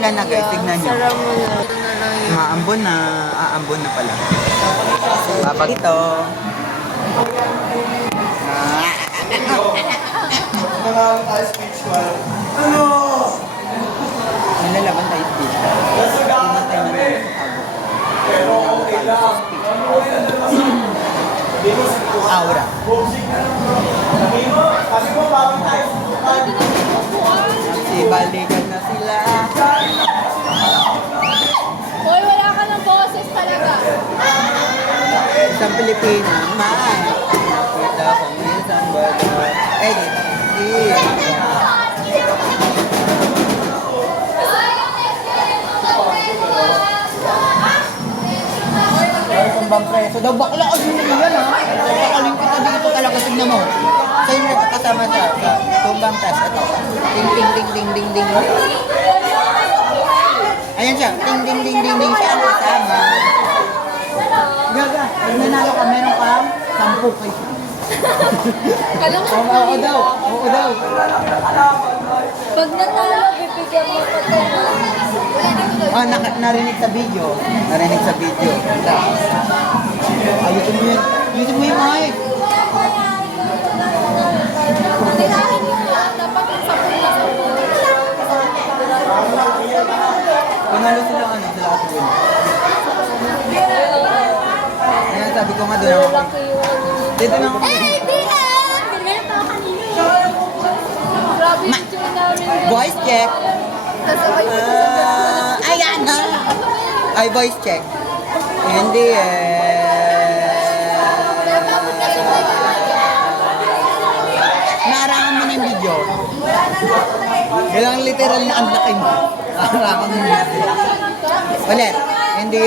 Umuulan na guys, tignan nyo. Sarap mo na. Ito na lang yun. Maambon na. Aambon na pala. Papag ito. Ano? Nilalaban tayo speech. Pinatay na tayo Pero okay lang. aura. Kasi mo parang tayo. Kasi balikan na sila. Hoy, wala ka ng boses talaga. Isang Pilipina, man. Kita kong isang baga. Eh, di. Tumbang preso daw. Bakla ka din mo yan, ha? Pakaling kita dito talaga. Tignan mo. Sa inyo kasama sa tumbang preso. Ito. Ding, ding, ding, ding, ding, ding. Ayan siya. Ding, ding, ding, ding, ding. Siya ang kasama. Gaga. Pag nanalo ka, meron ka 10 pesos. Oo daw. Oo daw. Pag natalo, bibigyan mo pa tayo. Oh, narinig sa video. Narinig sa video. Ayusin mo yun. Ayusin mo yung mic. Tirahin mo lang. Dapat yung sapul na sapul. Panalo sila sila ako yun. Ayan, sabi ko nga doon ako. Laki yung ano. Dito na ako. Grabe yung tune namin. Voice check. Tapos ako yung Ayan na. Ay, voice check. Hindi Naarangan mo na yung video. Kailangan literal na ang laki mo. Naarangan mo na. Ulit. Hindi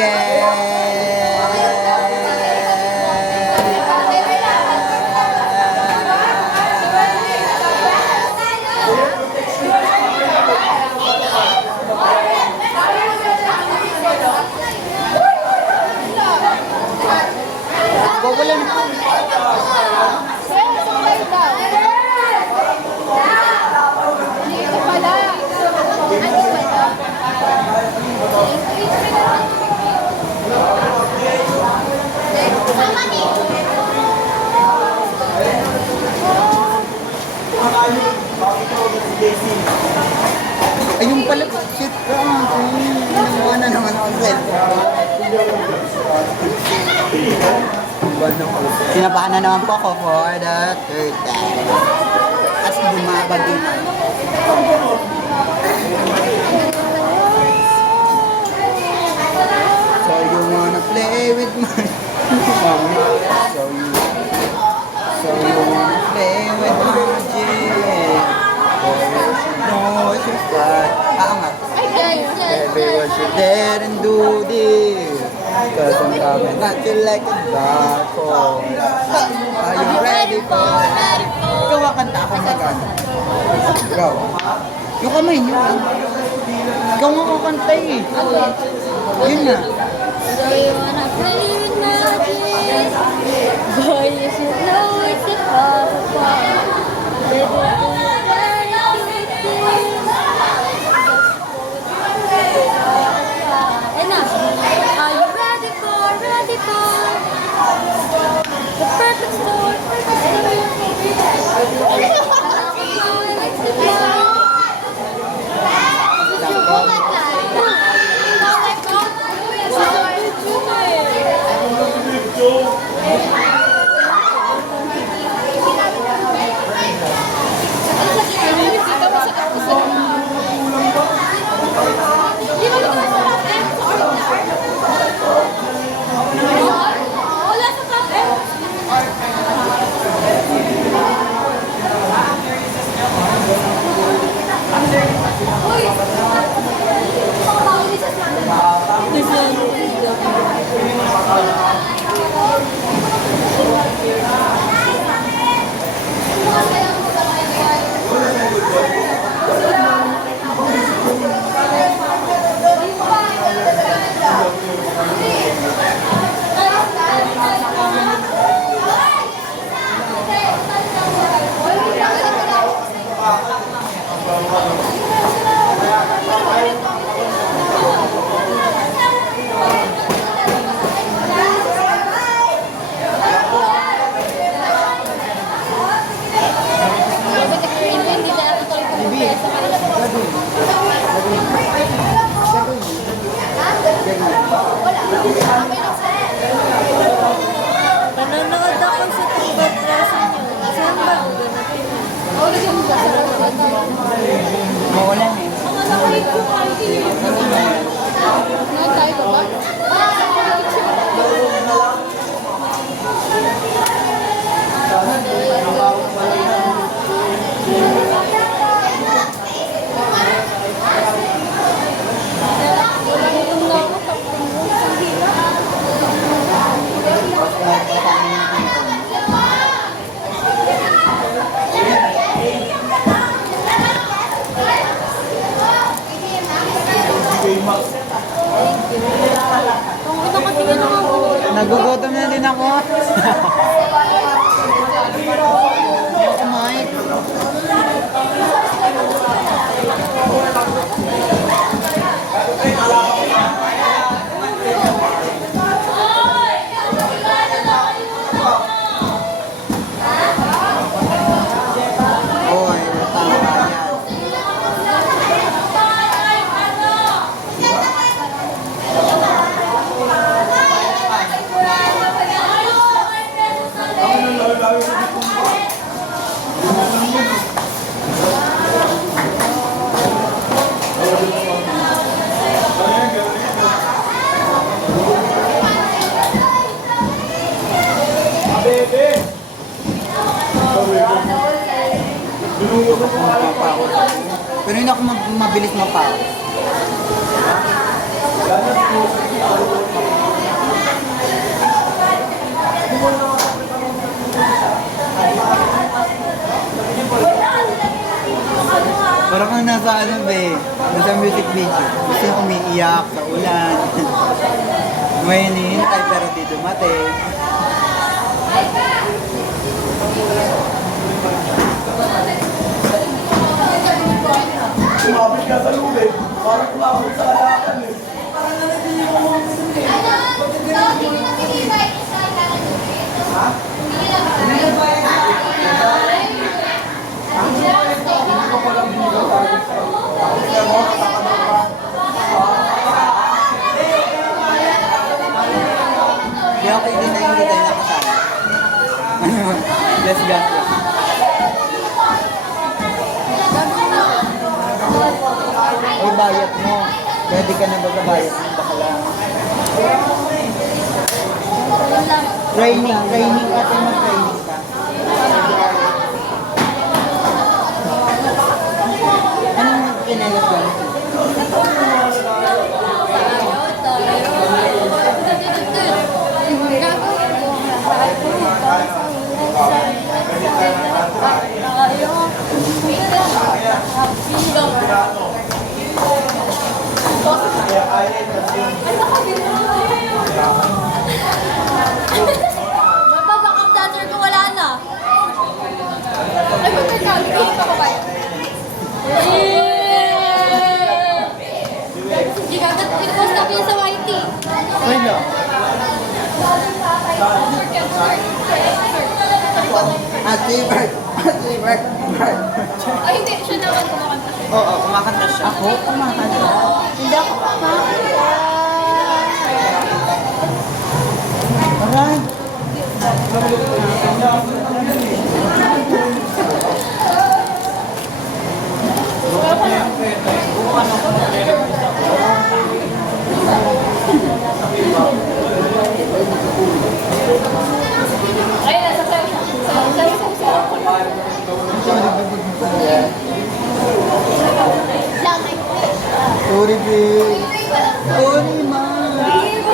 wala na. Dito pala. Ayun pala. Shit. Ano na naman ako sa Sinabahan na naman po ako for the third time. As bumabag din. So you wanna play with my So you wanna play with magic. No, it's your fun. Aangat. Baby, what you dare and do this. Cause I'm coming at you like a barco. Are you ready for it? Ikaw kakanta ako magana. Ikaw. Yung kamay niyo. Ikaw nga kakanta eh. Yun na. So you wanna play with magic? Boy, you should know it's a papa. Baby, do you dare to do this? Enough. Are you ready for the perfect storm? Nanonood ako sa Tubat Rasa niyo. Saan ba guganapin yun? Mawalan eh. Tayo ba? Nagugutom na din ako. Kumain. Oy, tama yan. Bebe! Mapapaw. Pero hindi ako mabilis mapaw. Parang kang nasa ano be, nasa music video. Gusto yung umiiyak sa ulan. May hinihintay pero di dumating. Sumabit ka sa lubid. Parang kumabot sa kalakan eh. Di ako hindi na hindi tayo nakasama. Let's go. Ay, bayat mo. Pwede ka na magbabayad ng bakla. Training ka tayo mag-training ka. Anong kinelas ba? Mababakang dancer ko wala na. Ay, magkakal. Hindi pa ko kaya. Hindi ka agad pinost na sa YT. Wala. Activert. Ay, hindi. Siya naman kumakanta. Oo, kumakanta siya. Ako? Kumakanta. Hindi ako kumakanta. Aray. Ay, nasa sayo siya. Sorry, babe. Sorry, ma.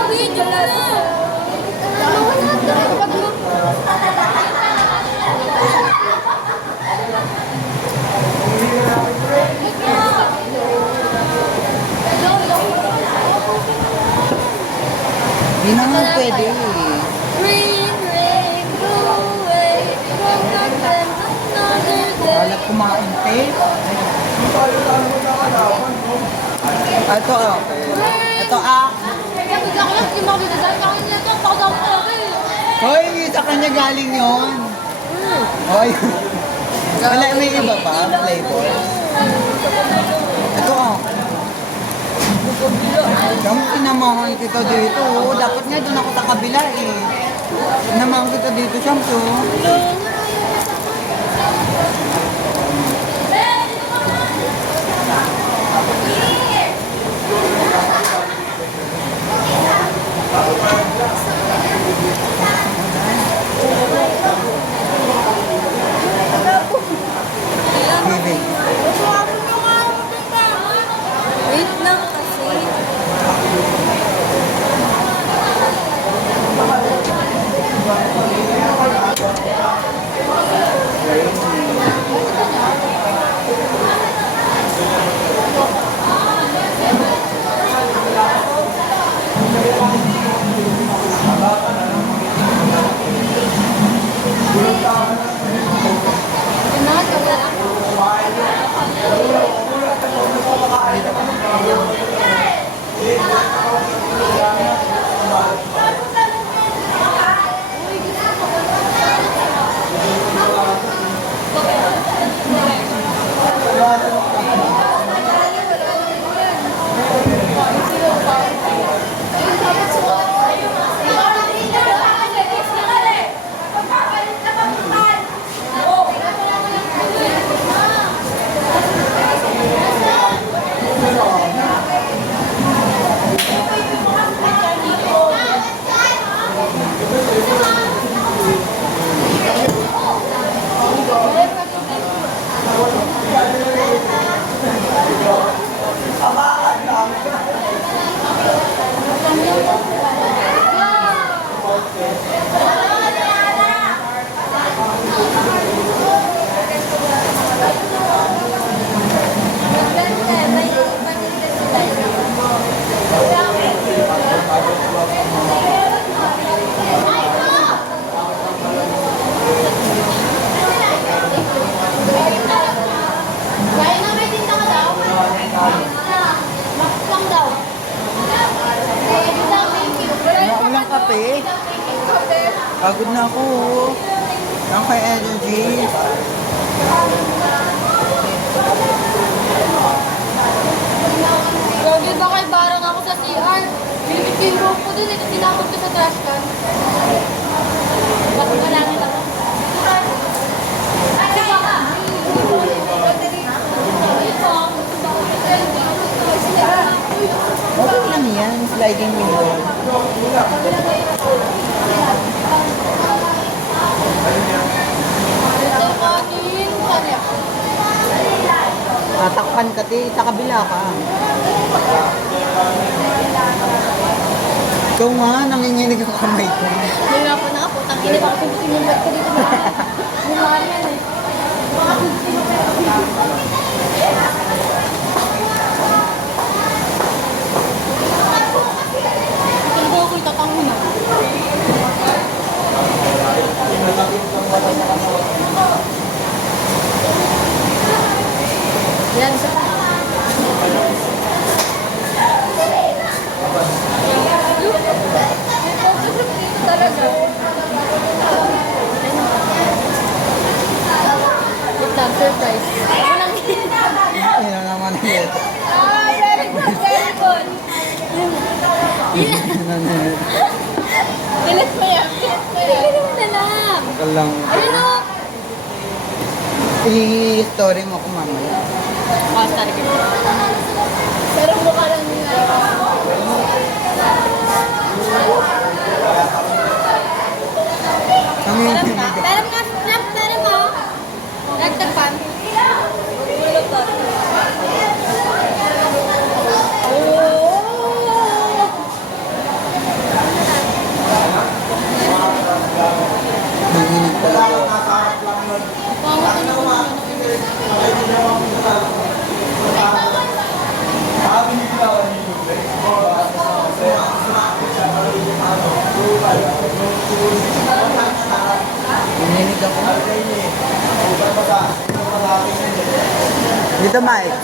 Video na lang. Hindi naman pwede. Ring, ring, go away. From nothing, another day. Walang kumain, te. Ito, okay. Ito, Sabi ko lang, hindi mo ako bigay. Kain niya ito, pakasama ko ako eh. Hoy, sa kanya galing yon. Hoy. Wala, may iba pa, flavor. Ito, Siyam, sinamahan kita dito. Oo, dapat nga doon ako sa kabila eh. Sinamahan kita dito, Siyam. Bibi. Wait lang kasi. Walang kape. Pagod na ako. Ang kay energy. Gagi ba kay barang ako sa CR? Limit yung room ko dun, ito tinapon ko sa trash can. Ba't malangit ako? Ay, baka! Okay lang yan. Sliding window. Ito kanin, kanya. Tatakpan ka, te. Sa kabila ka. Ikaw nga, nanginginig ang kamay ko. Wala pa na ako, tangin na baka sinubat ko dito. Mukha yan eh. Ito ako itatango na. Yan, sa surprise. Yan na naman yun. Ah, very good, very good. Delete mo yan. Delete mo na lang. Ito lang. Ayun o. I-story mo ko mamaya. Oh, sorry ka. Pero mukha lang niya. Nanginginig. Pero nga, snap na rin mo. Nagtagpan. Ulo pa. Nanginginig talaga. Nanginginig ako. Dito, Mike.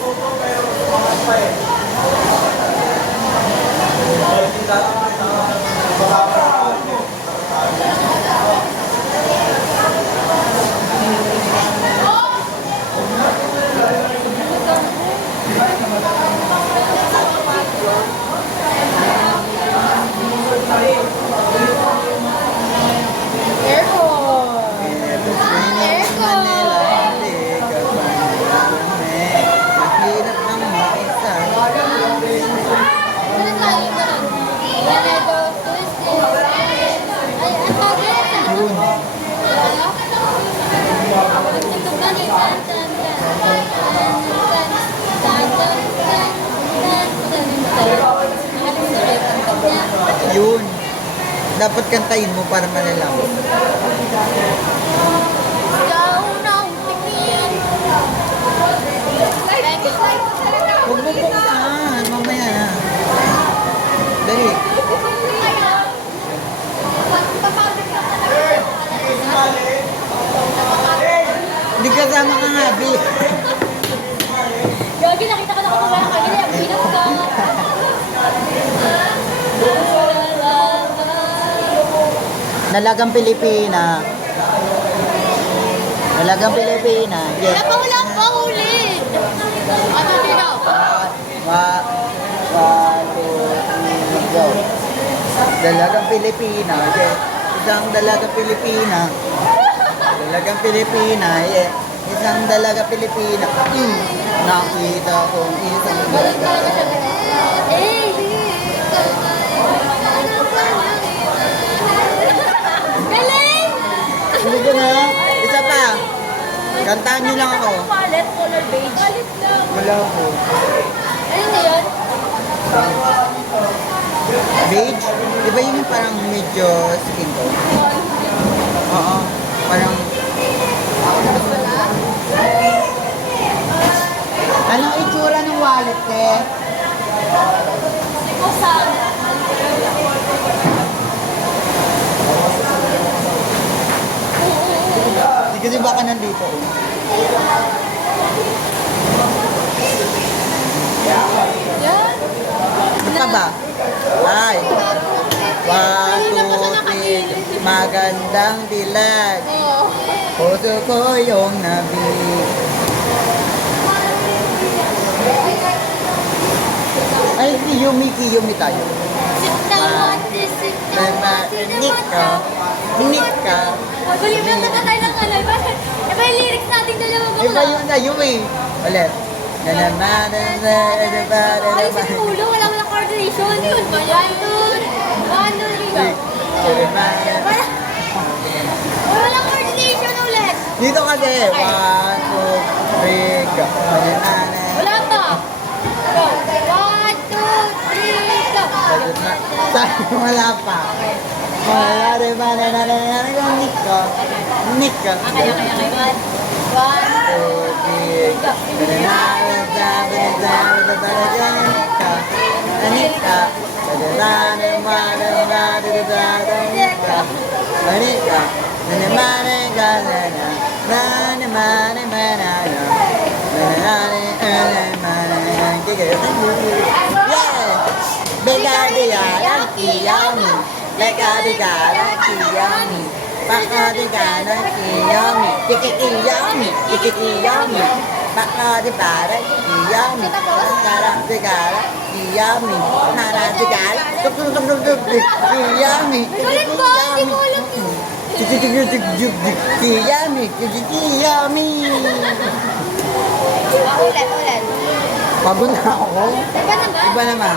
yun. Dapat kantahin mo para malalaman. Ikaw nang tingin. Huwag mo buksan. Mamaya na. Dali. Hindi kasama ka nga, Bi. Gagi, nakita ka na kung wala ka. Gini, ang pinap ka. Nalagang Pilipina. Nalagang Pilipina. Yes. Wala pa, wala pa ulit. Ano dito? One, two, three, go. Dalagang Pilipina. Yes. Isang dalagang Pilipina. Dalagang Pilipina. Yes. Isang dalaga Pilipina. Nakita kong isang Balik dalaga. talaga siya. Eh! Galing! Hindi ko na. Isa pa. Kantahan niyo lang ako. Palette, color beige. Palette lang. Wala ko. Ano na yun? Beige? Di ba yun yung parang medyo skin tone? Oo. Parang... Anong itsura ng wallet, eh? Ikaw saan? Hindi kasi baka nandito. Yan. Basta ba? Ay. One, two, three. Magandang dilag. Oo. Puso ko yung nabig. Ay, kiyumi tayo. Nika. Nika. Mag-ulipan na tayo ng alay. Iba yung lyrics nating dalawa ba? Iba yun na yun eh. Ulit. Ay, sa ulo, wala mo ng coordination. Yun, kaya yun. Ano yun? Wala coordination ulit. Dito kasi. One, two, three, go. Wala pa. Go. 1, 2, 3, go. Sabi wala pa. Wala rin ba na Nika. Nika. Okay. 1, 2, 3, Baka di bara, yummy. Sekarang segala, yummy. Nara segala, yummy. Ulit po, hindi mo ulit. Yummy, yummy. Ulit. Pagod na ako. Iba naman. Iba naman.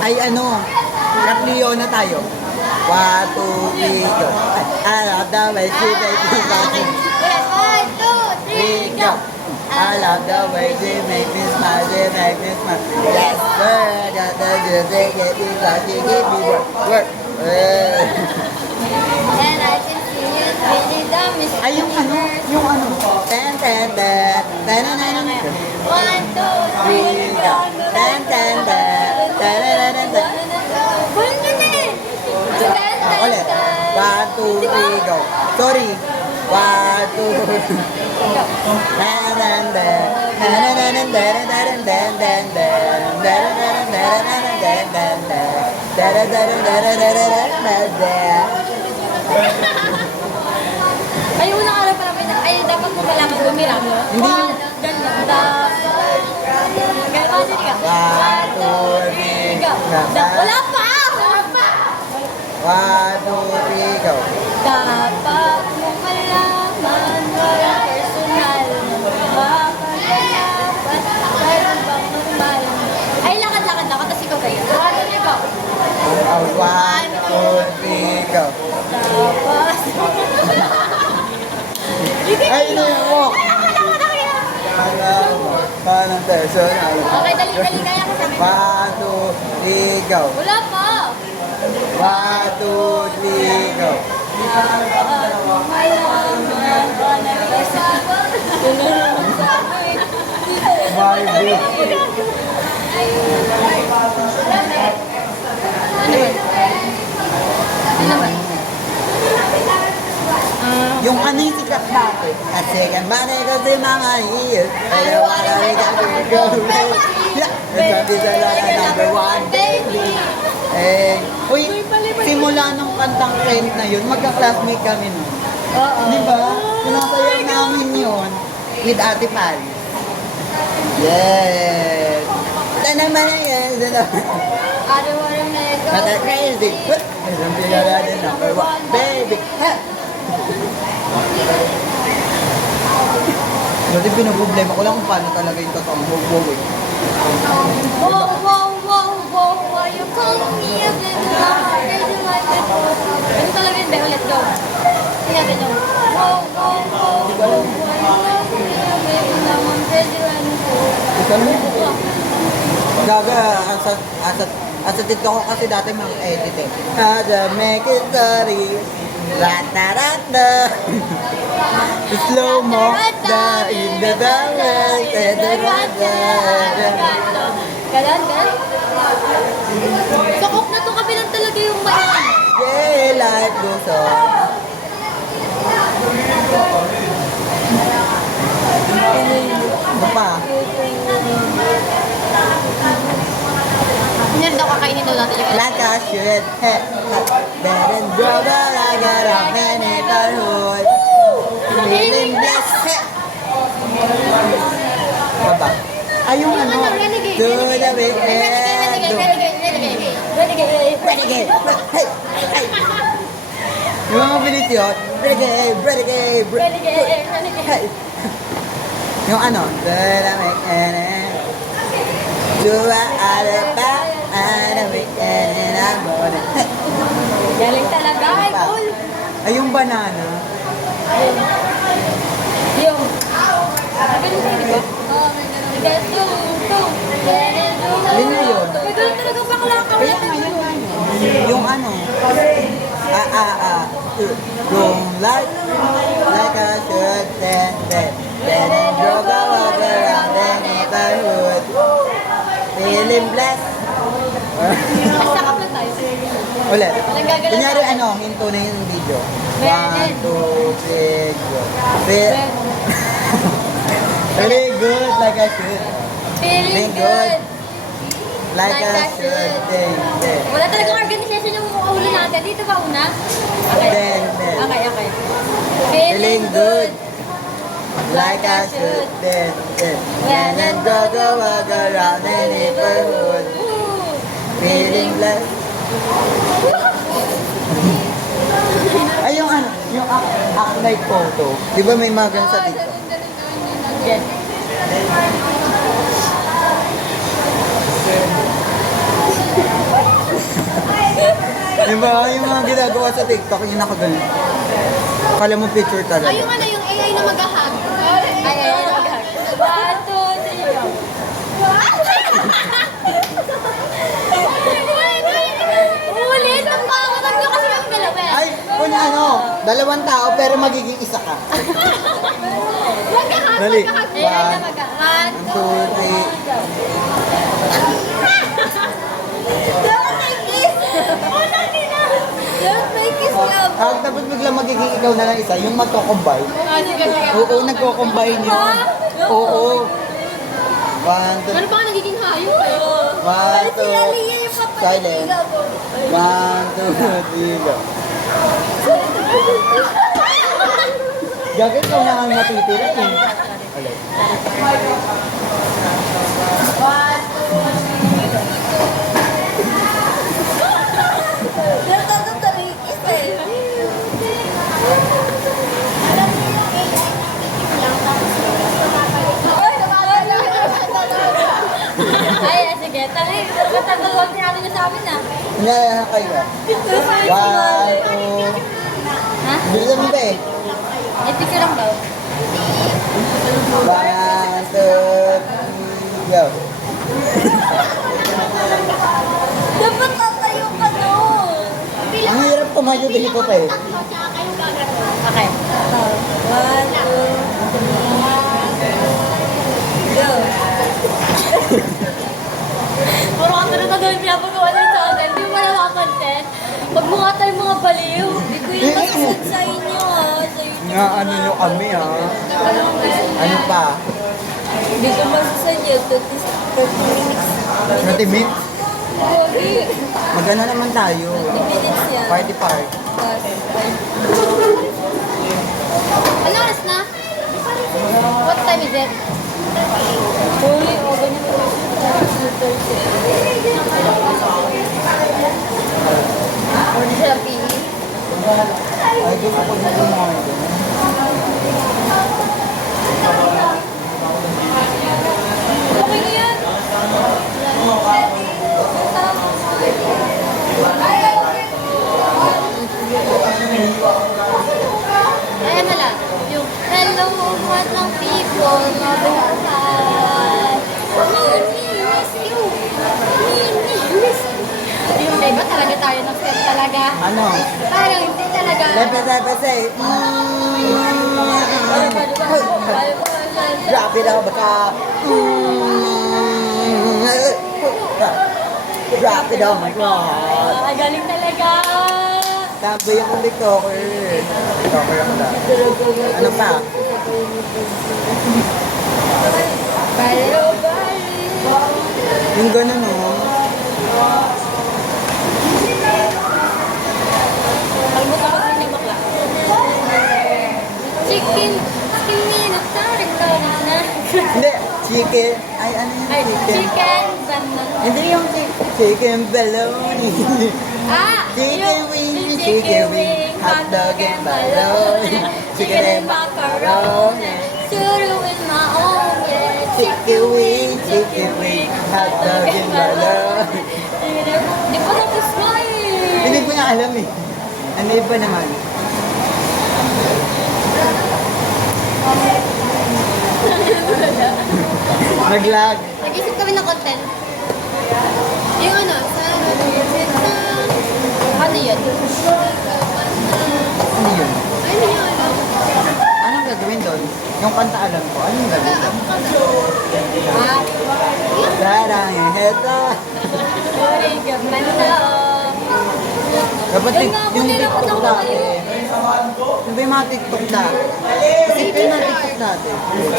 Ay ano, Raplio na tayo. 1, 2, 3, go. I love the way she makes me smile. Ulit. 1, 2, 3, go. I love the way she makes me smile, she makes me smile. Yes, sir, got the music, get me like she give me work. And I can see it really dumb. Ay, yung ano, ten, ten, ten, ten, ten, ten, 1, 2, 3, go. ten, ten, ten, ten, ten, ten, ten. Bulan nyo na eh. Ulit. 1, 2, 3, go. Sorry. 1, 2, 3. Ay, unang araw pa naman. Ay, dapat mo kailangan gumira. Hindi. Ganyan. Ganyan. Sige ka. 1, 2, 3, go. Wala pa! Wala pa! 1, 2, 3, go. Dapat mo malaman, walang personal na makakalaban, meron bang normal? Ay, lakad-lakad ako, tapos ikaw kayo. Ano niyo ba? 1, 2, 3, go. Dapat. Ay, ino yung walk. Manang personal. Okay, dali, kaya ka sabi. 1, 2, 3, go. Wala pa. 1, 2, 3, go. Barbie. Yung ano yung sikat dati. Kasi kan mani kasi mga iyo. Pero wala rin kami go. Sabi sa lang number 1 baby. Uy, simula nung kantang Friend na yun, magka-classmate kami nun. Oo. Di ba? Sinasayaw namin yun with Ate Paris. Yes! Ito naman yan. Ano mo rin na ito? Not that crazy. Sabi na natin number 1 baby. Dati pinaproblema ko lang kung paano talaga yung totoong hug-hug eh. Wow, wow, wow, wow, why you calling me a little crazy like that? Ano talaga yun, Beo? Let's go. Tingnan natin yung wow, wow, wow, wow, why you calling me a little crazy like that? Ikaw na. Gaga, asa TikTok ko kasi dati mga edit eh. Ada make it sorry. Rata-rata. Slow mo. Da in the balance. Galan. Sakop na to, kabilang talaga yung mayan. Yeah, life goes on. Ano pa? Yan daw kakainin daw natin yung Like I should. Hey, bed and drama like a rock and neighborhood. Feeling blessed. Hey. Baba. Ay, yung ano? To the weekend. Renegade. Hey, hey. Yung mga bilis yun. Renegade. Hey. Yung ano? To the weekend. Dua ada pa, ada weekend and I'm gonna. Galing talaga. Ay, cool. Ay, yung banana. Yung. Galing tayo, di ba? Oo, may ganun. Let's go. Yun na yun. May ganun talaga bakla ka. Yung ano? Yung like I should then and drove a walk around the neighborhood. Feeling blessed. Masakap lang tayo. Ulit. Walang gagalaw Kunyari tayo. ano, hinto na yung video. Ready. 1, 2, 3, go. Very good, like I should. Feeling good. Like I should. Then. Wala talagang organization yung ulo natin. Dito ba una? Then. Okay. Feeling good. Like I should. Then. When and go walk around the neighborhood. Woo! Feeling blessed. Ay, yung ano, yung act like photo. Di ba may mga ganun sa TikTok? Yes. Di ba, yung mga ginagawa sa TikTok, yung nakaganon. Kala mo picture talaga. Ay, yung ano, yung AI na mag-hug. Ay, AI na mag-hug. 1, 2, 3, go. Ulit, ang pangat nyo kasi kami dalawa. Ay, kung ano, dalawang tao pero magiging isa ka. Mag-hug, Dali. mag-hug. AI na mag-hug. 1, 2, 3. Don't make kiss! Don't make kiss love! Tapos biglang magiging ikaw na lang isa, yung magko-combine. Sige. Oo, nagko-combine yun. Oo. 1, 2, Ano ba nagiging hayop eh? 1, 2, silent. 1, 2, 3, go. Gagawin ko na ang matitira eh. Alay. Ay, sige. Tali, matagaluan din natin sa amin ah. Kanya kayo. 1, 2. Ha? Bilang mo ba eh? May picture lang daw. 1, Yo. Dapat tatayo ka doon. Ang hirap tumayo dito pa eh. Okay. 1, 2, 3, go. Puro ka talaga gawin pinapagawa lang sa akin. Hindi mo na makapansin. Pag mukha tayo mga baliw. Hindi ko yung masusod sa inyo ha. Sa YouTube. Nga ano nyo kami ha. Ano pa? Hindi ko masusod yun. 30 minutes. 30 minutes? Pogi. Magana naman tayo. 30 minutes yan. Party park. Ano oras na? What time is it? Holy, oh, ganyan po. Or di siya PE? Ay, gusto ko na gumawa ito. Okay na yan. Ay, ano lang. Yung hello, what ng people, mabuhay. Mini, miss you. Mini, miss you. Yung diba talaga tayo ng step talaga? Ano? Parang hindi talaga. Lepe, say. Drop it out baka. Drop it on my god. Ay, galing talaga. Tamboy akong TikToker. TikToker ako lang. Ano pa? Balo, bali. Yung gano'n no? Almos ako sa bakla. Chicken minotaur ikaw na. Hindi, chicken. Ay, ano yung Ay, chicken? chicken banana. Hindi yung chicken baloney. Ah, Chicken wing, chicken wing, hot dog and baloney. Chicken and macaroni. Suru in my own, yeah. Chicken wing, hot dog and baloney. Di pa tapos nga eh. Hindi ko na alam eh. Ano iba naman? Nag-lag. Nag-isip kami ng content. Yung ano, sa ano yun? Ano yun? Ano yun? Anong gagawin doon? Yung kanta alam ko. Anong gagawin doon? Ah, Darang yung heta. sorry, gaman na. Dapat Yan nga, yung huli lang ako TikTok ng dati. kayo. Yung ba yung mga TikTok dati? Kasi yung mga TikTok dati.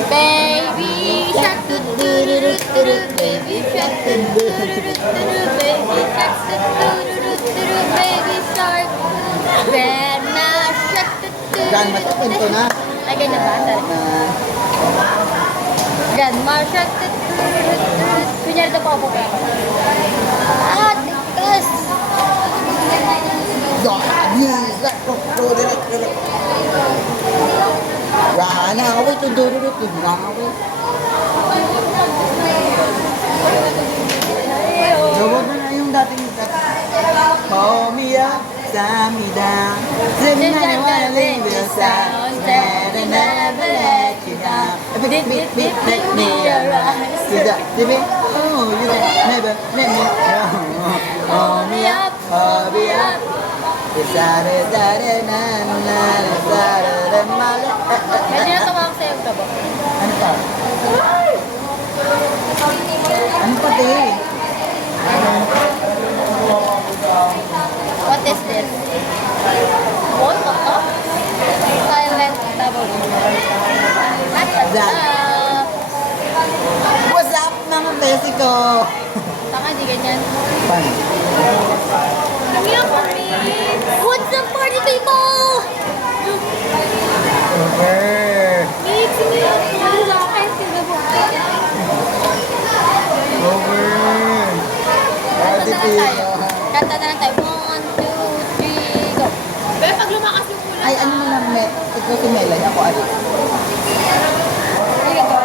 Baby shark do do do do do do, baby shark do do do do do do, baby shark do do do do do do, baby shark. Grandma shark do do do do. Grandma, kwento na. Ay, ganyan ba? Sorry. Grandma shark do do do do do do. Kunyari ito pa ako ba? Ah, tikas! Rana ako ito dururut. Rana ako. Gawag na yung dating Call me up, stand me down. Say me I wanna leave your side. Instead I never let you down. Beat, beat, beat, let me arise. Dibi? Oh, you never let me down. Call me up, call me up. Sare, sare, na, na, sare, mala. Medyo natawa ako sa'yo, Gabo. Ano pa? Ano pa, te? What is this? What? What? Silent double. What's up? What's up, mga besi ko? Tanga, di ganyan. Paano? Kami ako, what's up, party people? Over. Mix me up. Wala kayo sila mo. Over. Kanta Party na lang tayo. people. Kanta na lang tayo. 1, 2, 3, go. Pero pag lumakas yung ulan, Ay, ano mo na, Met? Ikaw si Melay, ako ano? Sige, go.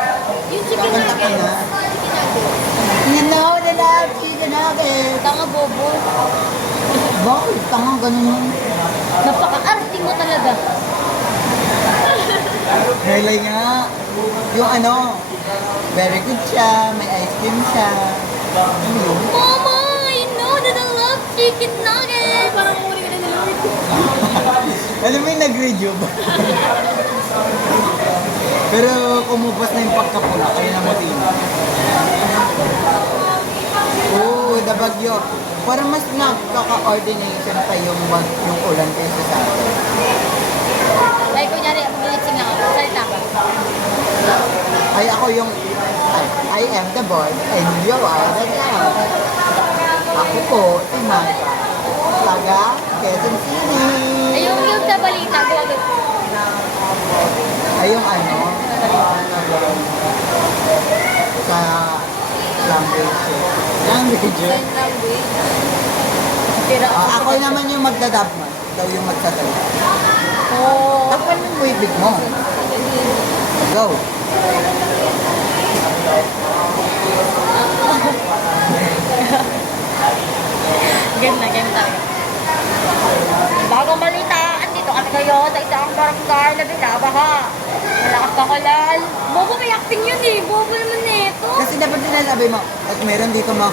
Yung chicken Kakanta ka nuggets. na. Chicken nuggets. You know the love, chicken nuggets. Tanga, bobo. Bakit? Tanga, ganun yun. Napaka-arte mo talaga. Merlay nga. Yung ano, very good siya, may ice cream siya. Ano yun? Mama, I know that I love chicken nuggets. Parang muli ka na ni Lord. Alam mo yung nag-rejuve. Pero kumupas na yung pagkapula, kaya na matina. Oo, the bagyo. Parang mas nagkaka-ordination pa yung ulan kaysa sa atin. Like, kunyari, mag-ilitsing ako. Salita ba? Ay, ako yung, I am the boy, and you are the girl. Ako po, si Marta. Taga, Quezon City. Ay, yung sa balita, gawagod. Ay, yung ano, sa language. Language. Sign language. Tira Ako naman yung magdadab mo. Daw yung magsadala. Oh. Takpan yung wibig mo. Go. Game talaga. Bagong balita, andito kami ngayon sa isang barangay na binabaha. Malakas pa kalal. Bobo, may acting yun eh. Bobo naman nito. Kasi dapat sinasabi mo, at meron dito mga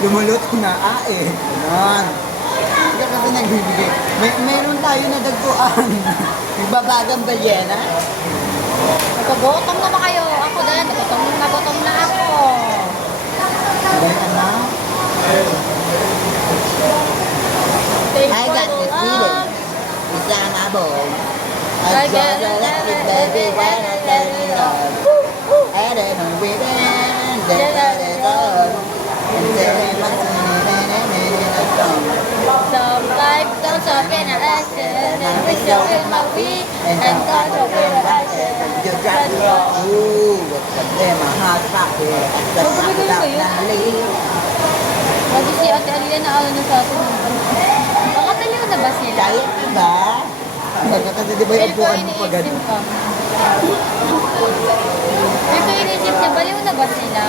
lumuluto na ae. Ganun. Hindi ka kasi nagbibigay. Meron tayo na dagpuan. Nagbabagang balyena. Nagpabotom na ba kayo? Ako din, nabotom na ako. Sabay anak. I got this feeling. It's on my bone. I got the electric baby when I let it on. And then I'm waiting, then let it on. And then I'm Some life don't stop in an action. And we show it my feet. And God will be the action. You got me all. Ooh, what's up there, my heart pocket. At the top of the lead. Kasi si Ate Alina na ano sa atin. Baka taliw na ba sila? Kaya ka ba? Kasi di ba yung Pero ko upuan mo pa iniisip ganun? ka. Pero ko iniisip niya, baliw na ba sila?